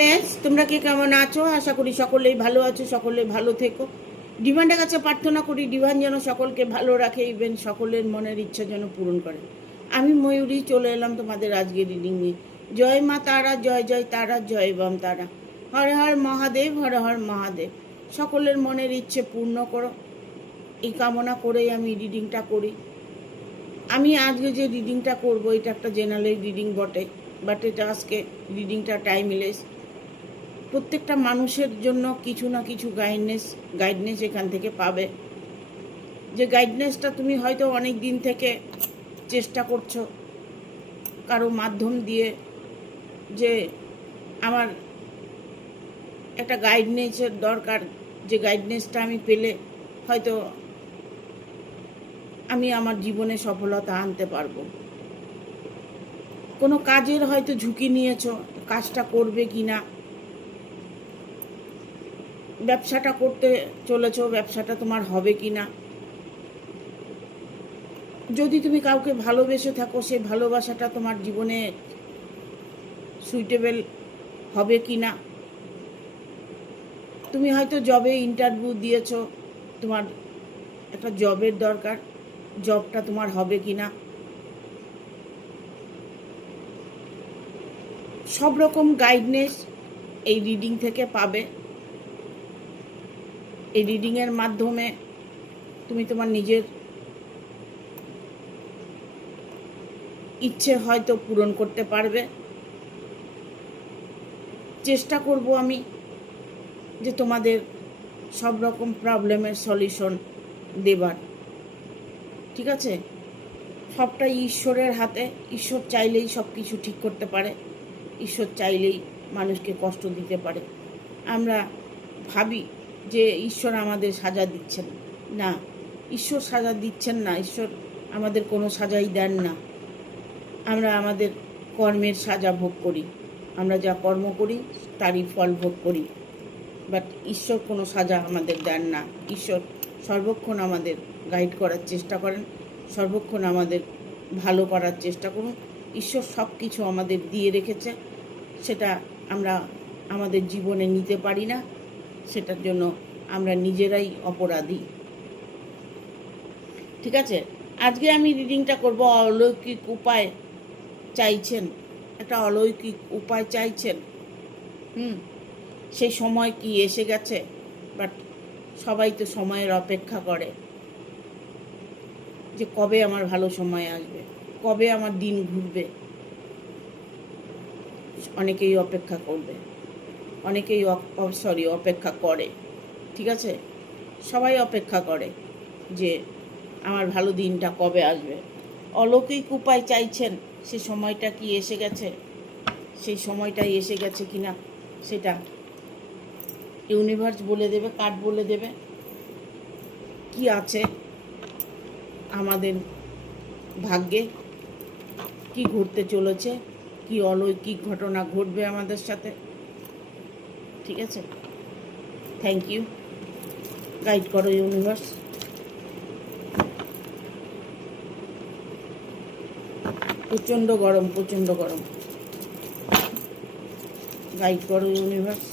Friends, তোমরা কে কেমন আছো? আশা করি সকলেই ভালো আছো, সকলে ভালো থেকো। ডিভানের কাছে প্রার্থনা করি ডিভান যেন সকলকে ভালো রাখে, ইভেন সকলের মনের ইচ্ছা যেন পূরণ করে। আমি ময়ূরী চলে এলাম তোমাদের আজকে রিডিং নিয়ে। জয় মা তারা, জয় জয় তারা, জয় বাম তারা। হর হর মহাদেব, হর হর মহাদেব। সকলের মনের ইচ্ছে পূর্ণ করো, এই কামনা করেই আমি রিডিংটা করি। আমি আজকে যে রিডিংটা করব এটা একটা জেনারেল রিডিং বটে, বাট এটা আজকে রিডিংটা টাইমলেস। প্রত্যেকটা মানুষের জন্য কিছু না কিছু গাইডনেস এখান থেকে পাবে। যে গাইডনেসটা তুমি হয়তো অনেক দিন থেকে চেষ্টা করছো কারো মাধ্যম দিয়ে, যে আমার একটা গাইডনেসের দরকার, যে গাইডনেসটা আমি পেলে হয়তো আমি আমার জীবনে সফলতা আনতে পারবো। কোনো কাজের হয়তো ঝুঁকি নিয়েছো, কাজটা করবে কি না, ব্যবসাটা করতে চলেছো, ব্যবসাটা তোমার হবে কি না, যদি তুমি কাউকে ভালোবেসে থাকো সেই ভালোবাসাটা তোমার জীবনে সুইটেবল হবে কি না, তুমি হয়তো জবে ইন্টারভিউ দিয়েছো, তোমার একটা জবের দরকার, জবটা তোমার হবে কি না, সব রকম গাইডনেস এই রিডিং থেকে পাবে। এই রিডিংয়ের মাধ্যমে তুমি তোমার নিজের ইচ্ছে হয়তো পূরণ করতে পারবে। চেষ্টা করব আমি যে তোমাদের সব রকম প্রবলেমের সলিউশন দেবার। ঠিক আছে, সবটাই ঈশ্বরের হাতে। ঈশ্বর চাইলেই সব কিছু ঠিক করতে পারে, ঈশ্বর চাইলেই মানুষকে কষ্ট দিতে পারে। আমরা ভাবি যে ঈশ্বর আমাদের সাজা দিচ্ছেন, না, ঈশ্বর সাজা দিচ্ছেন না, ঈশ্বর আমাদের কোনো সাজাই দেন না। আমরা আমাদের কর্মের সাজা ভোগ করি, আমরা যা কর্ম করি তারই ফল ভোগ করি, বাট ঈশ্বর কোনো সাজা আমাদের দেন না। ঈশ্বর সর্বক্ষণ আমাদের গাইড করার চেষ্টা করেন, সর্বক্ষণ আমাদের ভালো করার চেষ্টা করুন। ঈশ্বর সব কিছু আমাদের দিয়ে রেখেছে, সেটা আমরা আমাদের জীবনে নিতে পারি না, সেটার জন্য আমরা নিজেরাই অপরাধী। ঠিক আছে, আজকে আমি রিডিংটা করব অলৌকিক উপায় চাইছেন, একটা অলৌকিক উপায় চাইছেন। সেই সময় কি এসে গেছে? বাট সবাই তো সময়ের অপেক্ষা করে যে কবে আমার ভালো সময় আসবে, কবে আমার দিন ঘুরবে। অনেকেই অপেক্ষা করবে, অনেকেই অপেক্ষা করে। ঠিক আছে, সবাই অপেক্ষা করে যে আমার ভালো দিনটা কবে আসবে। অলৌকিক উপায় চাইছেন, সে সময়টা কি এসে গেছে? সেই সময়টাই এসে গেছে কিনা সেটা ইউনিভার্স বলে দেবে, কার্ড বলে দেবে কি আছে আমাদের ভাগ্যে, কি ঘটতে চলেছে, কি অলৌকিক ঘটনা ঘটবে আমাদের সাথে। ঠিক আছে, থ্যাংক ইউ, গাইড করো ইউনিভার্স। প্রচণ্ড গরম, প্রচণ্ড গরম, গাইড করো ইউনিভার্স।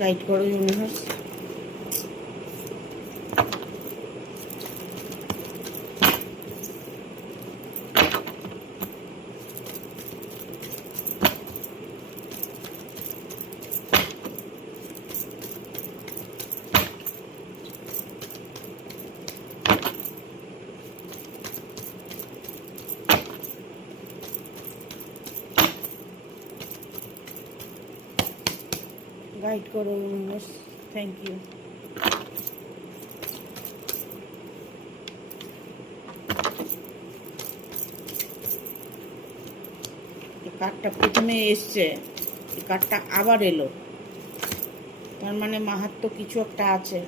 গাইড করো ইউনিভার্স। গাইড করো ইউনিভার্স, থ্যাংক ইউ। কার্ডটা প্রথমে এসছে, এই কার্ডটা আবার এলো, তার মানে মাহাত্ম্য কিছু একটা আছে।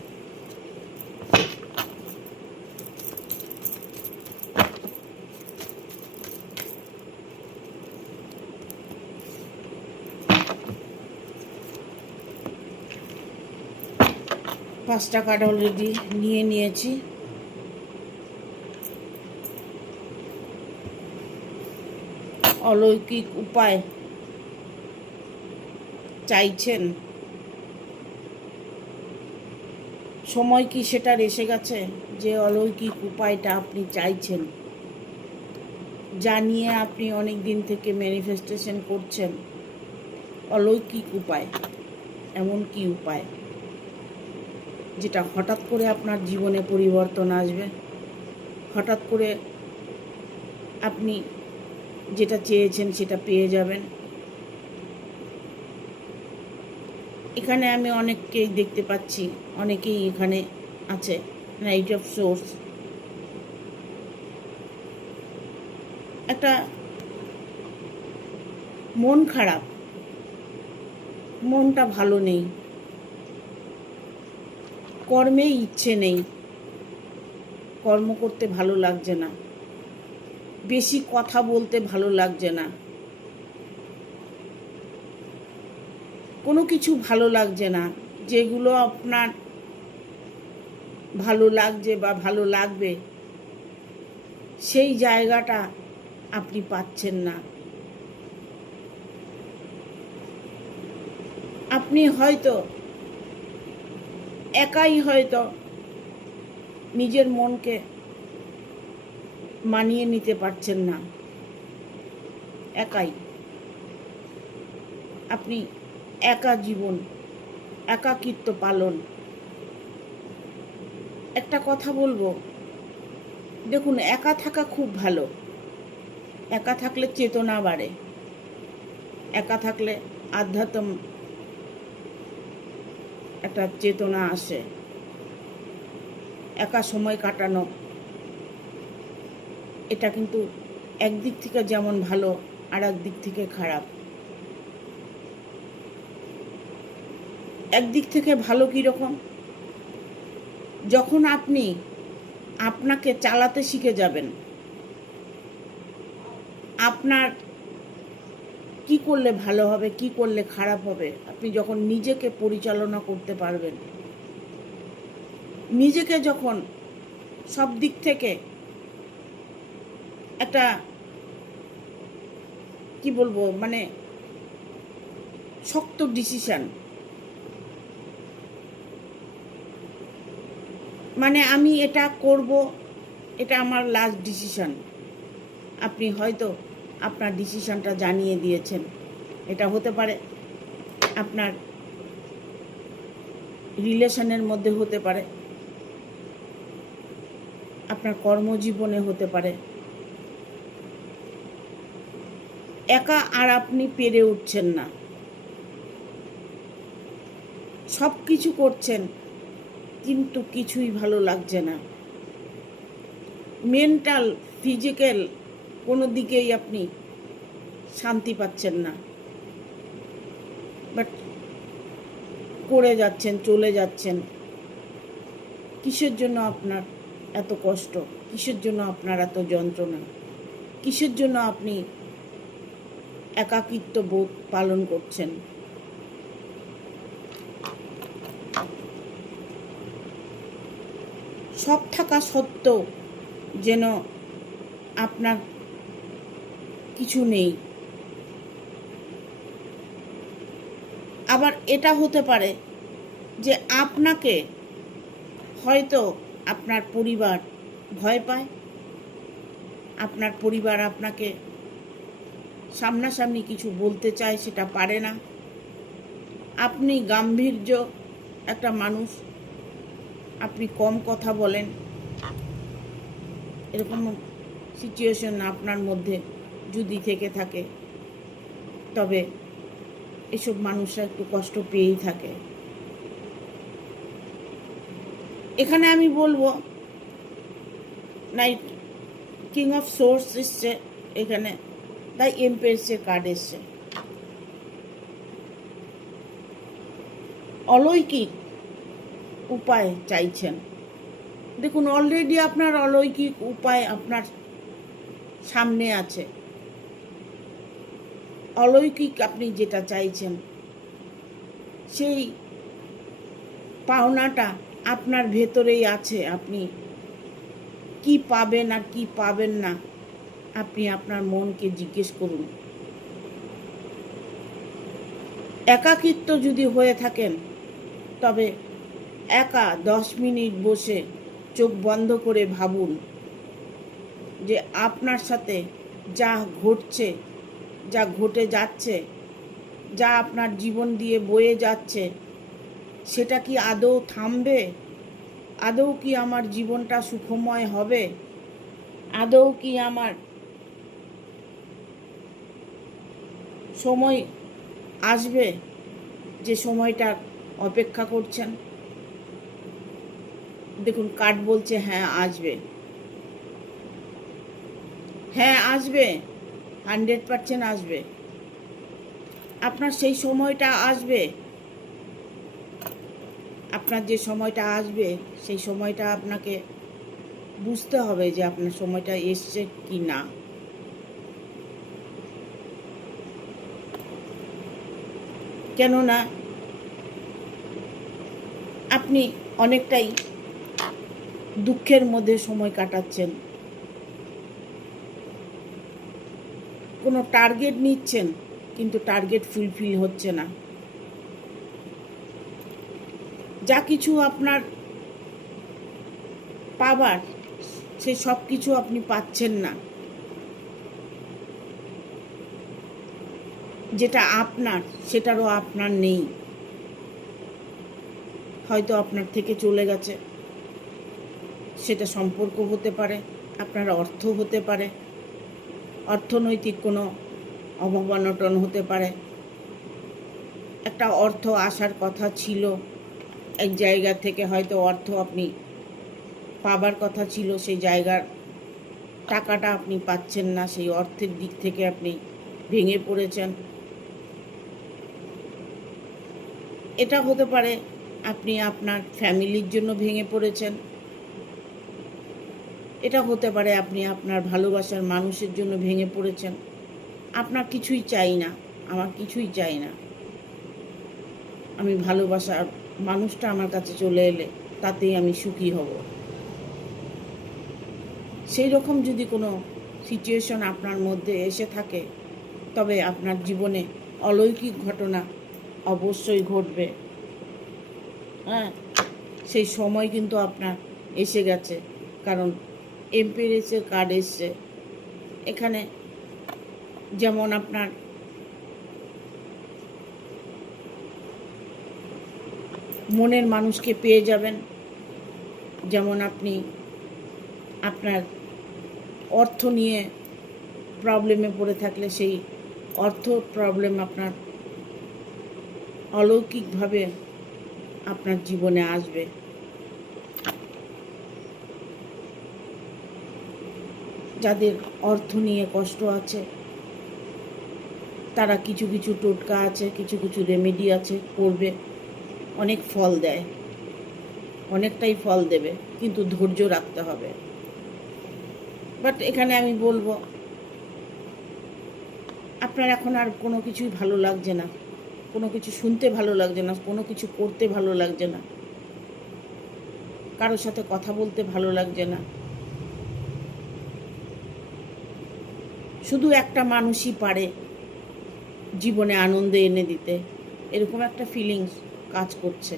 5টা কার্ড অলরেডি নিয়ে নিয়েছি। অলৌকিক উপায় চাইছেন, সময় কি সেটার এসে গেছে যে অলৌকিক উপায়টা আপনি চাইছেন, যা নিয়ে আপনি অনেক দিন থেকে ম্যানিফেস্টেশন করছেন? অলৌকিক উপায়, এমন কি উপায় যেটা হঠাৎ করে আপনার জীবনে পরিবর্তন আসবে, হঠাৎ করে আপনি যেটা চেয়েছেন সেটা পেয়ে যাবেন? এখানে আমি অনেককেই দেখতে পাচ্ছি, অনেকেই এখানে আছে। নাইট অফ সোর্স, একটা মন খারাপ, মনটা ভালো নেই, কর্মে ইচ্ছে নেই, কর্ম করতে ভালো লাগছে না, বেশি কথা বলতে ভালো লাগছে না, কোনো কিছু ভালো লাগছে না। যেগুলো আপনার ভালো লাগছে বা ভালো লাগবে সেই জায়গাটা আপনি পাচ্ছেন না। আপনি হয়তো একাই হয়তো নিজের মনকে মানিয়ে নিতে পারছেন না, একাই আপনি একা জীবন, একাকিত্ব পালন। একটা কথা বলবো, দেখুন, একা থাকা খুব ভালো। একা থাকলে চেতনা বাড়ে, একা থাকলে আধ্যাত্ম একটা চেতনা আসে। একা সময় কাটানো এটা কিন্তু একদিক থেকে যেমন ভালো, আর একদিক থেকে খারাপ। একদিক থেকে ভালো কীরকম? যখন আপনি আপনাকে চালাতে শিখে যাবেন, আপনার কি করলে ভালো হবে, কি করলে খারাপ হবে, আপনি যখন নিজেকে পরিচালনা করতে পারবেন, নিজেকে যখন সব দিক থেকে একটা কি বলবো, মানে শক্ত ডিসিশন, মানে আমি এটা করব, এটা আমার লাস্ট ডিসিশন। আপনি হয়তো আপনার ডিসিশনটা জানিয়ে দিয়েছেন। এটা হতে পারে আপনার রিলেশনের মধ্যে, হতে পারে আপনার কর্মজীবনে, হতে পারে। একা আর আপনি পেরে উঠছেন না, সব কিছু করছেন কিন্তু কিছুই ভালো লাগছে না। মেন্টাল, ফিজিক্যাল কোনো দিকেই আপনি শান্তি পাচ্ছেন না, বাট করে যাচ্ছেন, চলে যাচ্ছেন। কিসের জন্য আপনার এত কষ্ট? কিসের জন্য আপনার এত যন্ত্রণা? কিসের জন্য আপনি একাকিত্ব বোধ পালন করছেন? সব থাকা সত্ত্বেও যেন আপনার কিছু নেই। আবার এটা হতে পারে যে আপনাকে হয়তো আপনার পরিবার ভয় পায়, আপনার পরিবার আপনাকে সামনাসামনি কিছু বলতে চায়, সেটা পারে না। আপনি গাম্ভীর্য একটা মানুষ, আপনি কম কথা বলেন, এরকম সিচুয়েশন আপনার মধ্যে যদি থেকে থাকে, তবে এসব মানুষরা একটু কষ্ট পেয়েই থাকে। এখানে আমি বলবো, নাইট কিং অফ সোর্স এসছে, এখানে তাই এম্প্রেসের কার্ড এসছে। অলৌকিক উপায় চাইছেন, দেখুন অলরেডি আপনার অলৌকিক উপায় আপনার সামনে আছে। অলৌকিক আপনি যেটা চাইছেন সেই পাওনাটা আপনার ভেতরেই আছে। আপনি কি পাবেন আর কি পাবেন না, আপনি আপনার মনকে জিজ্ঞেস করুন। একাকিত্ব যদি হয়ে থাকেন, তবে একা 10 মিনিট বসে চোখ বন্ধ করে ভাবুন যে আপনার সাথে যা ঘটছে, যা ঘটে যাচ্ছে, যা আপনার জীবন দিয়ে বয়ে যাচ্ছে, সেটা কি আদৌ থামবে? আদৌ কি আমার জীবনটা সুখময় হবে? আদৌ কি আমার সময় আসবে যে সময়টার অপেক্ষা করছেন? দেখুন, কার্ড বলছে হ্যাঁ আসবে, হ্যাঁ আসবে, 100% আসবে। আপনার সেই সময়টা আসবে। আপনার যে সময়টা আসবে, সেই সময়টা আপনাকে বুঝতে হবে যে আপনার সময়টা এসছে কি না। কেননা আপনি অনেকটাই দুঃখের মধ্যে সময় কাটাচ্ছেন। কোনো টার্গেট নিচ্ছেন, কিন্তু টার্গেট ফুলফিল হচ্ছে না। যা কিছু আপনার পাবার, সে সব কিছু আপনি পাচ্ছেন না। যেটা আপনার, সেটারও আপনার নেই। হয়তো আপনার থেকে চলে গেছে। সেটা সম্পর্ক হতে পারে, আপনার অর্থ হতে পারে, অর্থনৈতিক কোনো অভাব অনটন হতে পারে। একটা অর্থ আসার কথা ছিল, এক জায়গা থেকে হয়তো অর্থ আপনি পাবার কথা ছিল, সেই জায়গার টাকাটা আপনি পাচ্ছেন না, সেই অর্থের দিক থেকে আপনি ভেঙে পড়েছেন। এটা হতে পারে আপনি আপনার ফ্যামিলির জন্য ভেঙে পড়েছেন। এটা হতে পারে আপনি আপনার ভালোবাসার মানুষের জন্য ভেঙে পড়েছেন। আপনার কিছুই চাই না, আমার কিছুই চাই না, আমি ভালোবাসার মানুষটা আমার কাছে চলে এলে তাতেই আমি সুখী হব। সেই রকম যদি কোনো সিচুয়েশন আপনার মধ্যে এসে থাকে, তবে আপনার জীবনে অলৌকিক ঘটনা অবশ্যই ঘটবে। হ্যাঁ, সেই সময় কিন্তু আপনার এসে গেছে। কারণ এম্পিরেসের কার্ড এসছে এখানে। যেমন আপনার মনের মানুষকে পেয়ে যাবেন, যেমন আপনি আপনার অর্থ নিয়ে প্রবলেমে পড়ে থাকলে সেই অর্থ প্রবলেম আপনার অলৌকিকভাবে আপনার জীবনে আসবে। যাদের অর্থ নিয়ে কষ্ট আছে, তারা কিছু কিছু টোটকা আছে, কিছু কিছু রেমেডি আছে, করবে, অনেক ফল দেয়, অনেকটাই ফল দেবে, কিন্তু ধৈর্য রাখতে হবে। বাট এখানে আমি বলবো, আপনার এখন আর কোনো কিছুই ভালো লাগছে না, কোনো কিছু শুনতে ভালো লাগছে না, কোনো কিছু করতে ভালো লাগছে না, কারোর সাথে কথা বলতে ভালো লাগছে না। শুধু একটা মানুষই পারে জীবনে আনন্দ এনে দিতে, এরকম একটা ফিলিংস কাজ করছে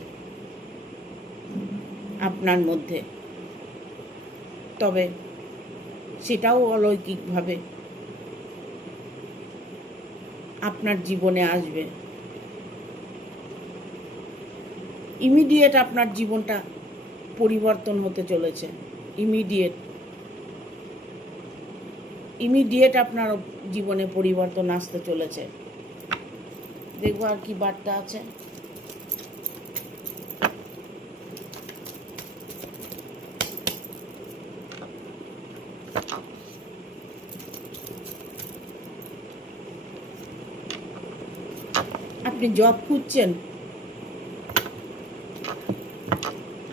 আপনার মধ্যে। তবে সেটাও অলৌকিকভাবে আপনার জীবনে আসবে। ইমিডিয়েট আপনার জীবনটা পরিবর্তন হতে চলেছে। ইমিডিয়েট আপনার জীবনে পরিবর্তন আসতে চলেছে। দেখবো আর কি বার্তা আছে। আপনি জব খুঁজছেন,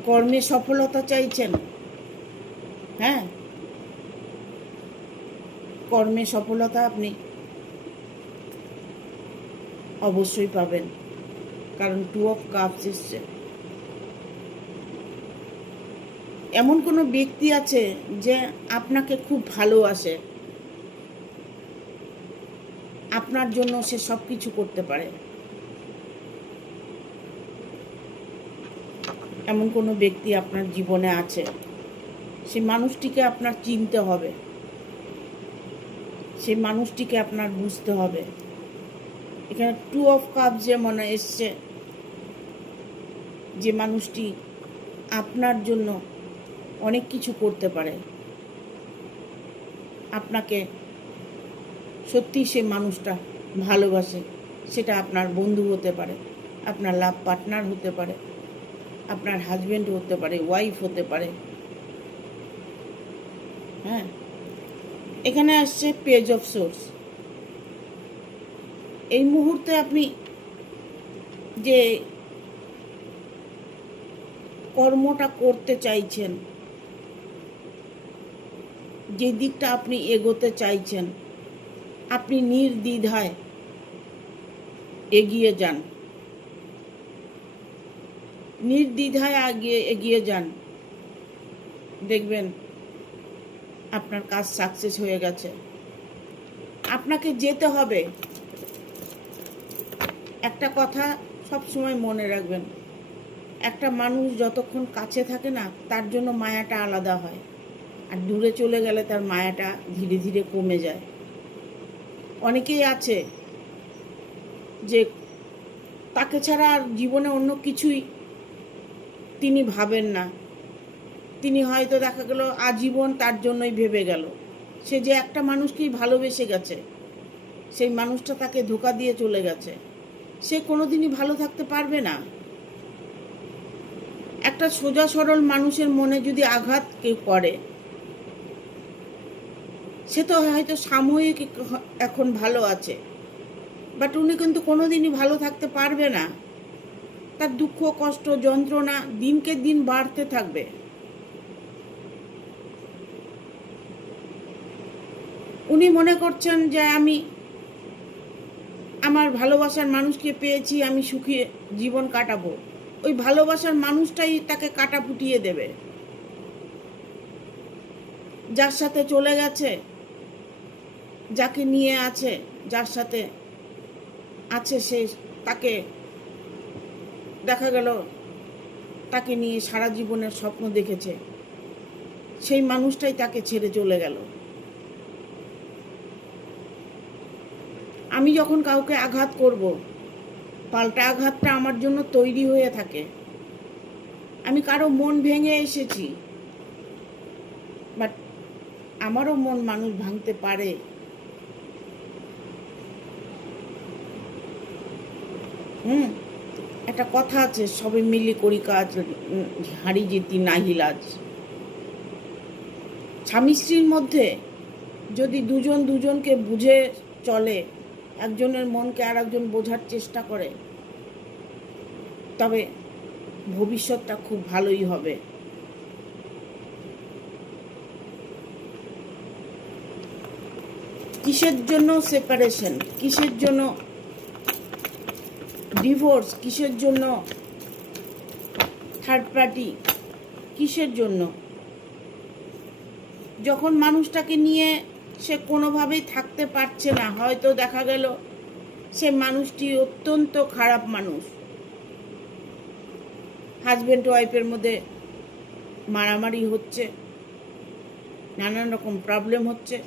কর্মে সফলতা চাইছেন, হ্যাঁ, কর্মে সফলতা আপনি অবশ্যই পাবেন, কারণ 2 অফ কাপস এসছে। এমন কোনো ব্যক্তি আছে যে আপনাকে খুব ভালোবাসে, আপনার জন্য সে সব কিছু করতে পারে। এমন কোনো ব্যক্তি আপনার জীবনে আছে, সেই মানুষটিকে আপনার চিনতে হবে, সেই মানুষটিকে আপনার বুঝতে হবে। এখানে 2 অফ কাপ যে মনে এসছে, যে মানুষটি আপনার জন্য অনেক কিছু করতে পারে, আপনাকে সত্যি সে মানুষটা ভালোবাসে। সেটা আপনার বন্ধু হতে পারে, আপনার লাভ পার্টনার হতে পারে, আপনার হাজবেন্ড হতে পারে, ওয়াইফ হতে পারে। হ্যাঁ, এখানে আসছে পেজ অফ সোর্স। এই মুহূর্তে আপনি যে কর্মটা করতে চাইছেন, যে দিকটা আপনি এগোতে চাইছেন, আপনি নির্দ্বিধায় এগিয়ে যান, নির্দ্বিধায় এগিয়ে যান। দেখবেন আপনার কাজ সাকসেস হয়ে গেছে। আপনাকে যেতে হবে। একটা কথা সব সময় মনে রাখবেন, একটা মানুষ যতক্ষণ কাছে থাকে না, তার জন্য মায়াটা আলাদা হয়, আর দূরে চলে গেলে তার মায়াটা ধীরে ধীরে কমে যায়। অনেকেই আছে যে তাকে ছাড়া আর জীবনে অন্য কিছুই তিনি ভাবেন না। তিনি হয়তো দেখা গেল আজীবন তার জন্যই ভেবে গেল। সে যে একটা মানুষকেই ভালোবেসে গেছে, সেই মানুষটা তাকে ধোঁকা দিয়ে চলে গেছে, সে কোনোদিনই ভালো থাকতে পারবে না। একটা সোজা সরল মানুষের মনে যদি আঘাত কেউ করে, সে তো হয়তো সাময়িক এখন ভালো আছে, বাট উনি কিন্তু কোনোদিনই ভালো থাকতে পারবে না। তার দুঃখ, কষ্ট, যন্ত্রণা দিনকে দিন বাড়তে থাকবে। উনি মনে করছেন যে আমি আমার ভালোবাসার মানুষকে পেয়েছি, আমি সুখী জীবন কাটাবো। ওই ভালোবাসার মানুষটাই তাকে কাটা ফুটিয়ে দেবে। যার সাথে চলে গেছে, যাকে নিয়ে আছে, যার সাথে আছে, সে তাকে দেখা গেল তাকে নিয়ে সারা জীবনের স্বপ্ন দেখেছে, সেই মানুষটাই তাকে ছেড়ে চলে গেল। আমি যখন কাউকে আঘাত করব, পাল্টা আঘাতটা আমার জন্য তৈরি হয়ে থাকে। আমি কারো মন ভেঙে এসেছি, বাট আমারও মন মানুষ ভাঙতে পারে। একটা কথা আছে, সবে মিলি করি কাজ, হারি জিতি নাহি লাজ। স্বামী স্ত্রীর মধ্যে যদি দুজন দুজনকে বুঝে চলে, একজনের মনকে আর একজন বোঝার চেষ্টা করে, তবে ভবিষ্যৎটা খুব ভালোই হবে। কিসের জন্য সেপারেশন, কিসের জন্য ডিভোর্স, কিসের জন্য থার্ড পার্টি, কিসের জন্য? যখন মানুষটাকে নিয়ে সে কোনোভাবেই থাকতে পারছে না, হয়তো দেখা গেল সে মানুষটি অত্যন্ত খারাপ মানুষ, হাজব্যান্ড ওয়াইফের মধ্যে মারামারি হচ্ছে, নানান রকম প্রবলেম হচ্ছে,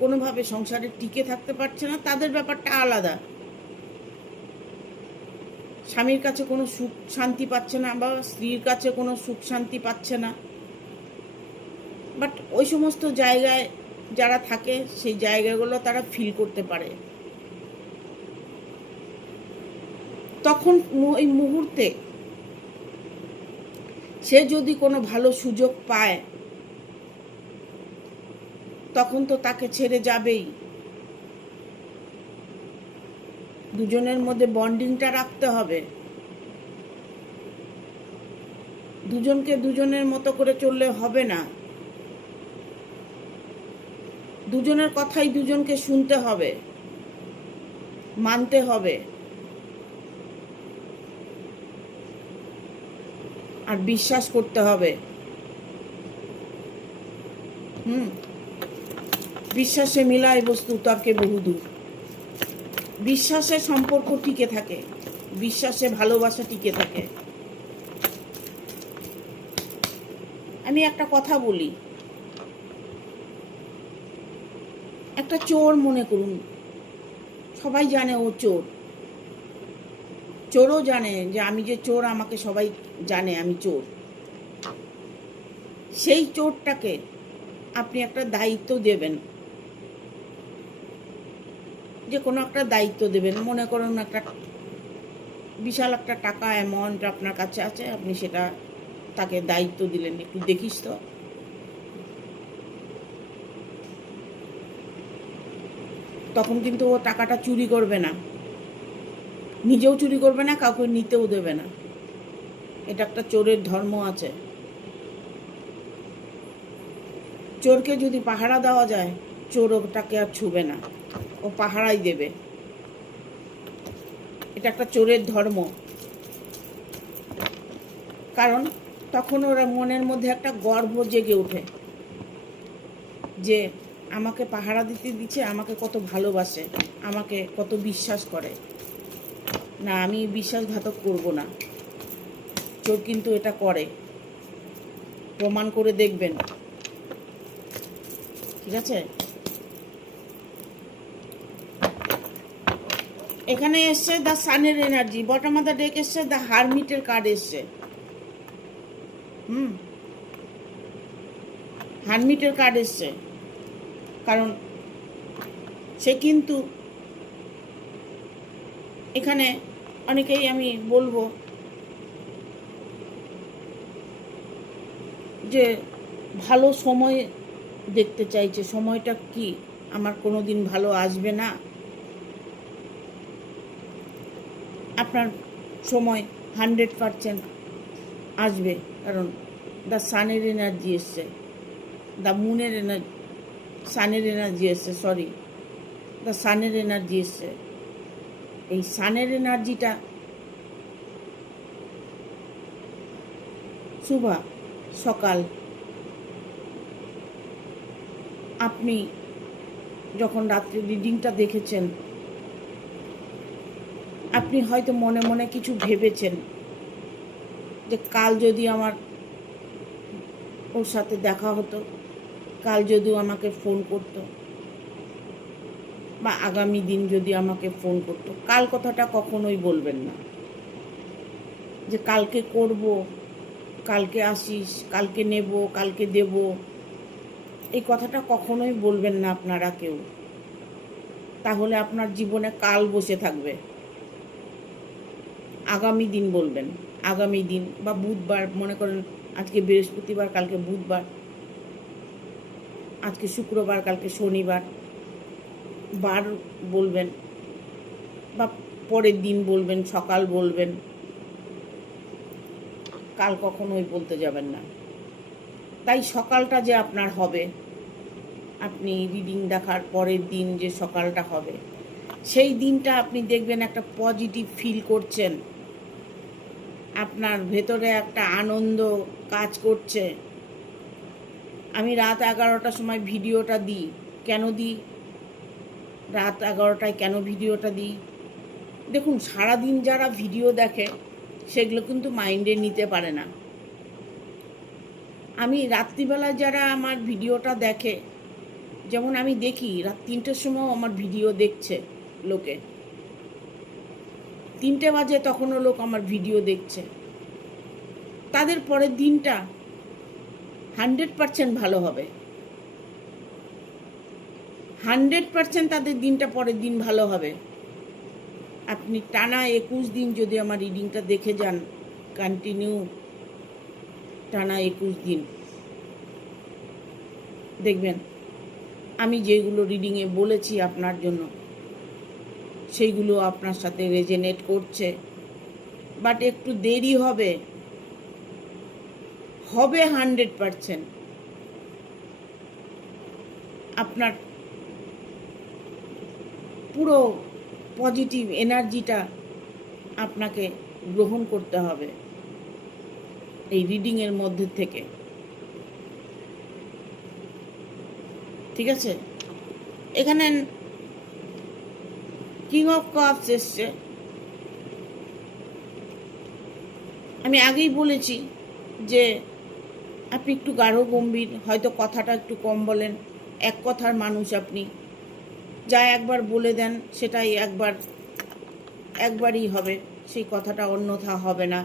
কোনোভাবে সংসারে টিকে থাকতে পারছে না, তাদের ব্যাপারটা আলাদা। স্বামীর কাছে কোনো সুখ শান্তি পাচ্ছে না, বা স্ত্রীর কাছে কোনো সুখ শান্তি পাচ্ছে না। বাট ওই সমস্ত জায়গায় যারা থাকে, সেই জায়গাগুলো তারা ফিল করতে পারে। তখন ওই মুহূর্তে সে যদি কোনো ভালো সুযোগ পায়, তখন তো তাকে ছেড়ে যাবেই। দুজনের মধ্যে বন্ডিংটা রাখতে হবে। দুজনকে দুজনের মতো করে চললে হবে না। দুজনের কথাই দুজনকে শুনতে হবে, মানতে হবে, আর বিশ্বাস করতে হবে। হুম, বিশ্বাসে মিলায় বস্তু তর্কে বহুদূর। বিশ্বাসে সম্পর্ক টিকে থাকে, বিশ্বাসে ভালোবাসা টিকে থাকে। আমি একটা কথা বলি, একটা চোর মনে করুন, সবাই জানে ও চোর, চোরও জানে যে আমি যে চোর, আমাকে সবাই জানে আমি চোর। সেই চোরটাকে আপনি একটা দায়িত্ব দেবেন, যে কোনো একটা দায়িত্ব দেবেন। মনে করুন একটা বিশাল একটা টাকা অ্যামাউন্ট আপনার কাছে আছে, আপনি সেটা তাকে দায়িত্ব দিলেন, একটু দেখিস তো। তখন কিন্তু ও টাকাটা চুরি করবে না, নিজেও চুরি করবে না, কাউকে নিতেও দেবে না। এটা একটা চোরের ধর্ম আছে। চোরকে যদি পাহারা দেওয়া যায়, চোর ওটাকে আর ছুবে না, ও পাহারাই দেবে। এটা একটা চোরের ধর্ম। কারণ তখন ওরা মনের মধ্যে একটা গর্ব জেগে ওঠে যে আমাকে পাহারা দিতে দিচ্ছে, আমাকে কত ভালোবাসে, আমাকে কত বিশ্বাস করে। না, আমি বিশ্বাসঘাতক করব না। চোর কিন্তু এটা করে, প্রমাণ করে দেখবেন, ঠিক আছে? এখানে এসছে দ্য সানের energy, bottom of the deck এসছে দ্য হারমিটের কার্ড এসছে। হারমিটের কার্ড এসছে, কারণ সে কিন্তু এখানে অনেকেই আমি বলবো যে ভালো সময় দেখতে চাইছে। সময়টা কি আমার কোনো দিন ভালো আসবে না? আপনার সময় 100% আসবে, কারণ দ্য সানের এনার্জি এসছে, দ্য মুনের এনার্জি, সানের এনার্জি এসছে, সরি, দ্য সানের এনার্জি এসছে। এই সানের এনার্জিটা শুভ সকাল। আপনি যখন রাত্রে রিডিংটা দেখেছেন, আপনি হয়তো মনে মনে কিছু ভেবেছেন যে কাল যদি আমার ওর সাথে দেখা হতো, কাল যদি আমাকে ফোন করতো, বা আগামী দিন যদি আমাকে ফোন করতো। কাল কথাটা কখনোই বলবেন না, যে কালকে করব, কালকে আসিস, কালকে নেব, কালকে দেব। এই কথাটা কখনোই বলবেন না আপনারা কেউ, তাহলে আপনার জীবনে কাল বসে থাকবে। আগামী দিন বলবেন, আগামী দিন, বা বুধবার, মনে করেন আজকে বৃহস্পতিবার, কালকে বুধবার, আজকে শুক্রবার, কালকে শনিবার, বার বলবেন, বা পরের দিন বলবেন, সকাল বলবেন। কাল কখনোই বলতে যাবেন না। তাই সকালটা যে আপনার হবে, আপনি রিডিং দেখার পরের দিন যে সকালটা হবে, সেই দিনটা আপনি দেখবেন একটা পজিটিভ ফিল করছেন, আপনার ভেতরে একটা আনন্দ কাজ করছে। আমি রাত 11টার সময় ভিডিওটা দিই। কেন দিই? রাত 11টায় কেন ভিডিওটা দিই? দেখুন, সারাদিন যারা ভিডিও দেখে সেগুলো কিন্তু মাইন্ডে নিতে পারে না। আমি রাত্রিবেলা যারা আমার ভিডিওটা দেখে, যেমন আমি দেখি রাত 3টের সময় আমার ভিডিও দেখছে লোকে, 3টে বাজে তখনও লোক আমার ভিডিও দেখছে, তাদের পরের দিনটা 100% ভালো হবে। 100% তাদের দিনটা পরের দিন ভালো হবে। আপনি টানা 21 দিন যদি আমার রিডিংটা দেখে যান, কন্টিনিউ টানা 21 দিন দেখবেন আমি যেগুলো রিডিংয়ে বলেছি আপনার জন্য, সেইগুলো আপনার সাথে রেজোনেট করছে। বাট একটু দেরি হবে, হবে 100%। আপনার পুরো পজিটিভ এনার্জিটা আপনাকে গ্রহণ করতে হবে এই রিডিংয়ের মধ্যে থেকে। ঠিক আছে? এখানে কিং অফ কাপস এসছে। আমি আগেই বলেছি যে আপনি একটু গাঢ় গম্ভীর, হয়তো কথাটা একটু কম বলেন, এক কথার মানুষ আপনি। যা একবার বলে দেন সেটাই একবারই হবে, সেই কথাটা অন্যথা হবে না।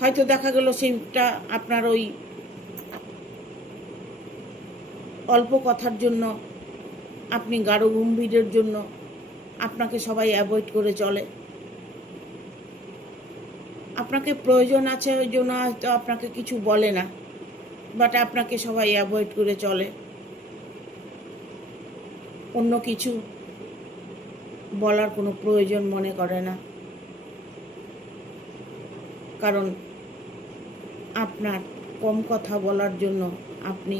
হয়তো দেখা গেল সেইটা আপনার ওই অল্প কথার জন্য, আপনি গাঢ় গম্ভীরের জন্য আপনাকে সবাই অ্যাভয়েড করে চলে। আপনাকে প্রয়োজন আছে ওই জন্য হয়তো আপনাকে কিছু বলে না, বাট আপনাকে সবাই অ্যাভয়েড করে চলে। অন্য কিছু বলার কোনো প্রয়োজন মনে করে না, কারণ আপনার কম কথা বলার জন্য, আপনি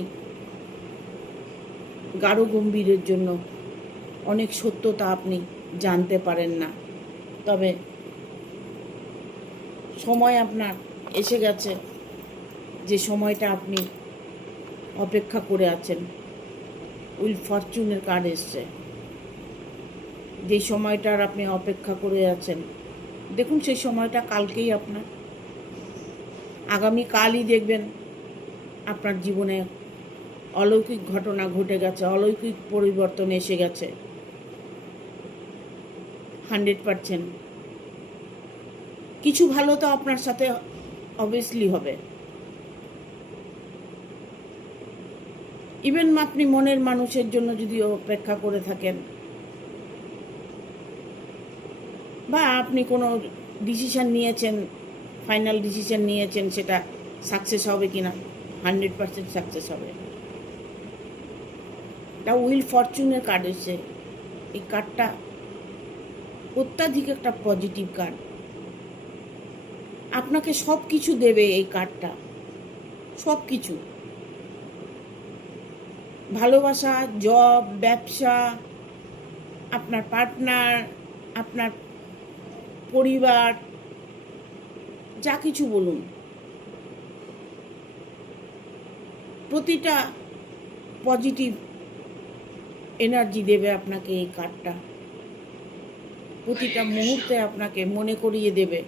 গাঢ় গম্ভীরের জন্য অনেক সত্যতা আপনি জানতে পারেন না। তবে সময় আপনার এসে গেছে, যে সময়টা আপনি অপেক্ষা করে আছেন। উইল ফরচুনের কার্ড এসছে। যে সময়টার আপনি অপেক্ষা করে আছেন, দেখুন সেই সময়টা কালকেই আপনার। আগামীকালই দেখবেন আপনার জীবনে অলৌকিক ঘটনা ঘটে গেছে, অলৌকিক পরিবর্তন এসে গেছে 100%। কিছু ভালো তো আপনার সাথে অবভিয়াসলি হবে। ইভেন আপনি মনের মানুষের জন্য যদি অপেক্ষা করে থাকেন, বা আপনি কোনো ডিসিশন নিয়েছেন, ফাইনাল ডিসিশন নিয়েছেন, সেটা সাকসেস হবে কিনা, 100% সাকসেস হবে। তা উইল ফরচুনের কার্ড এসেছে। এই কার্ডটা অত্যাধিক একটা পজিটিভ কার্ড। আপনাকে সব কিছু দেবে এই কার্ডটা, সব কিছু। ভালোবাসা, জব, ব্যবসা, আপনার পার্টনার, আপনার পরিবার, যা কিছু বলুন, প্রতিটা পজিটিভ এনার্জি দেবে আপনাকে এই কার্ডটা। প্রতিটা মুহূর্তে আপনাকে মনে করিয়ে দেবে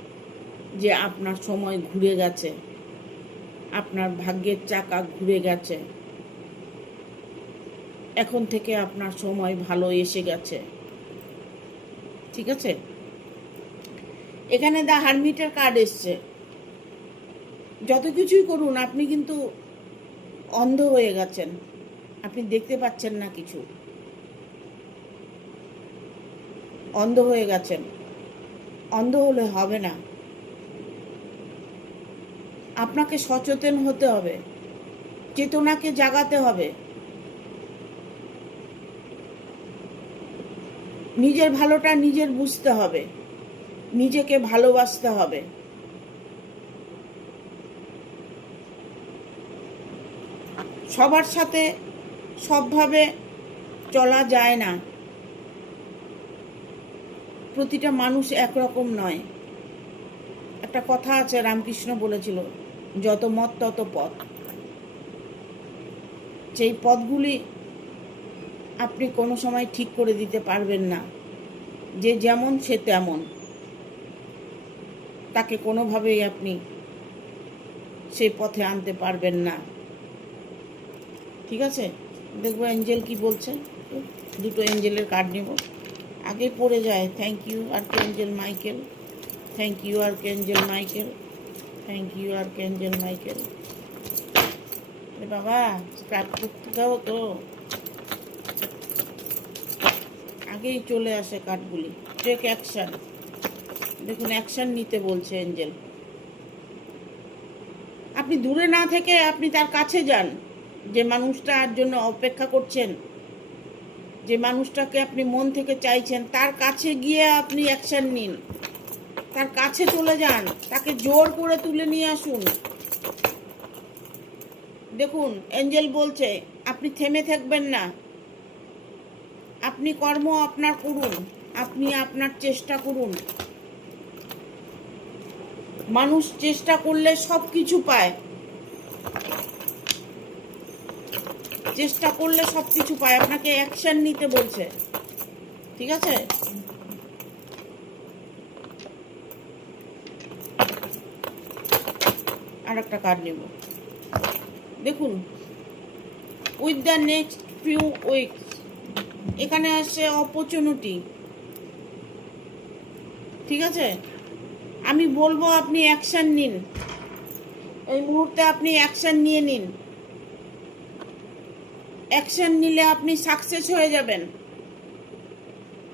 যে আপনার সময় ঘুরে গেছে, আপনার ভাগ্যের চাকা ঘুরে গেছে, এখন থেকে আপনার সময় ভালো এসে গেছে। ঠিক আছে? এখানে দ্য হারমিটের কার্ড এসছে। যত কিছুই করুন, আপনি কিন্তু অন্ধ হয়ে গেছেন, আপনি দেখতে পাচ্ছেন না কিছু, অন্ধ হয়ে গেছেন। অন্ধ হলে হবে না, আপনাকে সচেতন হতে হবে, চেতনাকে জাগাতে হবে, নিজের ভালোটা নিজের বুঝতে হবে, নিজেকে ভালোবাসতে হবে। সবার সাথে সবভাবে চলা যায় না, প্রতিটা মানুষ একরকম নয়। একটা কথা আছে, রামকৃষ্ণ বলেছিল, যত মত তত পথ। সেই পথগুলি আপনি কোনো সময় ঠিক করে দিতে পারবেন না। যে যেমন সে তেমন, তাকে কোনোভাবেই আপনি সেই পথে আনতে পারবেন না। ঠিক আছে? দেখবো এঞ্জেল কি বলছে। দুটো এঞ্জেলের কার্ড নেব, আগে পড়ে যায়। Thank you archangel Michael, thank you archangel Michael, thank you archangel Michael. বাবা স্ক্র্যাপ করতে দাও তো, আগেই চলে আসে কার্ডগুলি। টেক অ্যাকশন, দেখুন অ্যাকশন নিতে বলছে এঞ্জেল। আপনি দূরে না থেকে আপনি তার কাছে যান, যে মানুষটার জন্য অপেক্ষা করছেন, যে মানুষটাকে আপনি মন থেকে চাইছেন, তার কাছে গিয়ে আপনি অ্যাকশন নিন। তার কাছে চলে যান, তাকে জোর করে তুলে নিয়ে আসুন। দেখুন এঞ্জেল বলছে আপনি থেমে থাকবেন না, আপনি কর্ম আপনার করুন, আপনি আপনার চেষ্টা করুন। মানুষ চেষ্টা করলে সব কিছু পায়। চেষ্টা করলে সব কিছু পায়, আপনাকে অ্যাকশন নিতে বলছে, ঠিক আছে? আর একটা কার্ড নেব। দেখুন, with the next few weeks এখানে আসছে অপরচুনিটি, ঠিক আছে? আমি বলবো আপনি অ্যাকশন নিন, এই মুহূর্তে আপনি অ্যাকশন নিয়ে নিন। অ্যাকশন নিলে আপনি সাকসেস হয়ে যাবেন।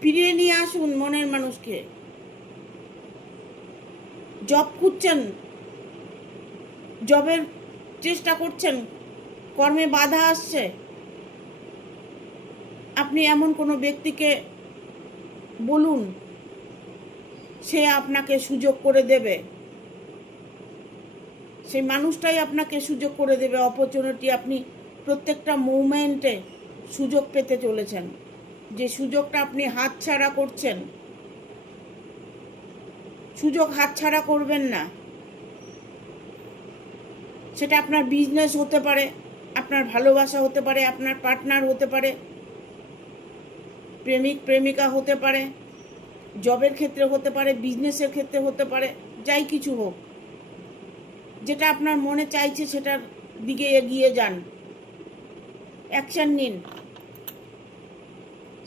ফিরিয়ে নিয়ে আসুন মনের মানুষকে। জব খুঁজছেন, জবের চেষ্টা করছেন, কর্মে বাধা আসছে, আপনি এমন কোনো ব্যক্তিকে বলুন, সে আপনাকে সুযোগ করে দেবে, সেই মানুষটাই আপনাকে সুযোগ করে দেবে। অপরচুনিটি আপনি প্রত্যেকটা মুভমেন্টে সুযোগ পেতে চলেছেন। যে সুযোগটা আপনি হাতছাড়া করছেন, সুযোগ হাতছাড়া করবেন না। সেটা আপনার বিজনেস হতে পারে, আপনার ভালোবাসা হতে পারে, আপনার পার্টনার হতে পারে, প্রেমিক প্রেমিকা হতে পারে, জবের ক্ষেত্রে হতে পারে, বিজনেসের ক্ষেত্রে হতে পারে, যাই কিছু হোক, যেটা আপনার মনে চাইছে সেটার দিকে এগিয়ে যান, অ্যাকশন নিন।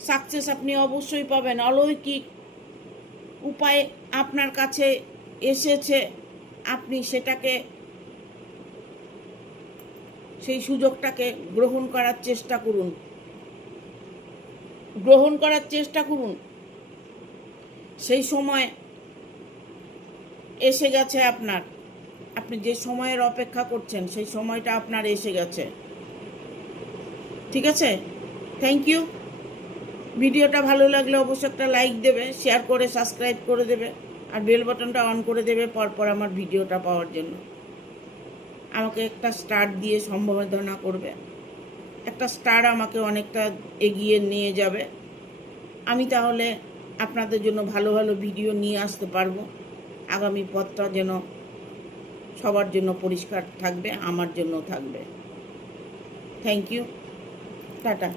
সাকসেস আপনি অবশ্যই পাবেন। অলৌকিক উপায় আপনার কাছে এসেছে, আপনি সেটাকে, সেই সুযোগটাকে গ্রহণ করার চেষ্টা করুন, গ্রহণ করার চেষ্টা করুন। সেই সময় এসে গেছে আপনার, আপনি যে সময়ের অপেক্ষা করছেন সেই সময়টা আপনার এসে গেছে, ঠিক আছে? Thank you. ভিডিওটা ভালো লাগলে অবশ্যই একটা লাইক দেবে, শেয়ার করে সাবস্ক্রাইব করে দেবে, আর বেল বাটনটা অন করে দেবে পরপর আমার ভিডিওটা পাওয়ার জন্য। আমাকে একটা স্টার দিয়ে সম্বোধনা করবে, একটা স্টার আমাকে অনেকটা এগিয়ে নিয়ে যাবে। আমি তাহলে আপনাদের জন্য ভালো ভালো ভিডিও নিয়ে আসতে পারবো। আগামী পথটা যেন সবার জন্য পরিষ্কার থাকবে, আমার জন্য থাকবে। Thank you, tata.